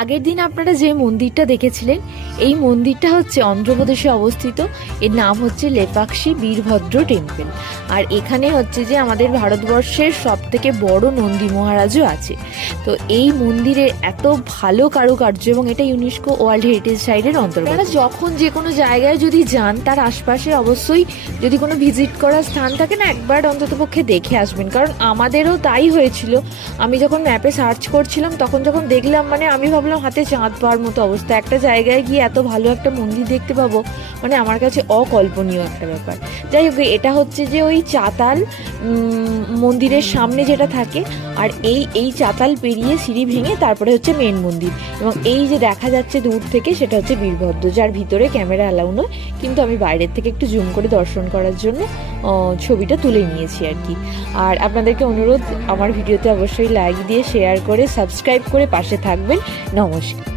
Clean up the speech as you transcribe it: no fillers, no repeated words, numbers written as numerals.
আগের দিন আপনারা যে মন্দিরটা দেখেছিলেন এই মন্দিরটা হচ্ছে অন্ধ্রপ্রদেশে অবস্থিত। এর নাম হচ্ছে লেপাক্ষী বীরভদ্র টেম্পল। আর এখানে হচ্ছে যে আমাদের ভারতবর্ষের সব থেকে বড় নন্দী মহারাজও আছে। তো এই মন্দিরের এত ভালো কারুকার্য এবং এটা ইউনেস্কো ওয়ার্ল্ড হেরিটেজ সাইটের অন্তর্গত। আপনারা যখন যে কোনো জায়গায় যদি যান তার আশপাশে অবশ্যই যদি কোনো ভিজিট করার স্থান থাকে না, একবার অন্ততপক্ষে দেখে আসবেন। কারণ আমাদেরও তাই হয়েছিল। আমি যখন ম্যাপে সার্চ করছিলাম তখন যখন দেখলাম, মানে আমি ভাবলাম হাতে চাঁদ পাওয়ার মতো অবস্থা। একটা জায়গায় গিয়ে এত ভালো একটা মন্দির দেখতে পাবো, মানে আমার কাছে অকল্পনীয় একটা ব্যাপার। যাই হোক, এটা হচ্ছে যে ওই চাতাল মন্দিরের সামনে যেটা থাকে, আর এই চাতাল পেরিয়ে সিঁড়ি ভেঙে তারপরে হচ্ছে মেন মন্দির। এবং এই যে দেখা যাচ্ছে দূর থেকে সেটা হচ্ছে বীরভদ্র, যার ভিতরে ক্যামেরা অ্যালাউ নয়, কিন্তু আমি বাইরের থেকে একটু জুম করে দর্শন করার জন্য ছবিটা তুলে নিয়েছি আর কি। আর আপনাদেরকে অনুরোধ, আমার ভিডিওতে অবশ্যই লাইক দিয়ে শেয়ার করে সাবস্ক্রাইব করে পাশে থাকবেন। নমস্কার।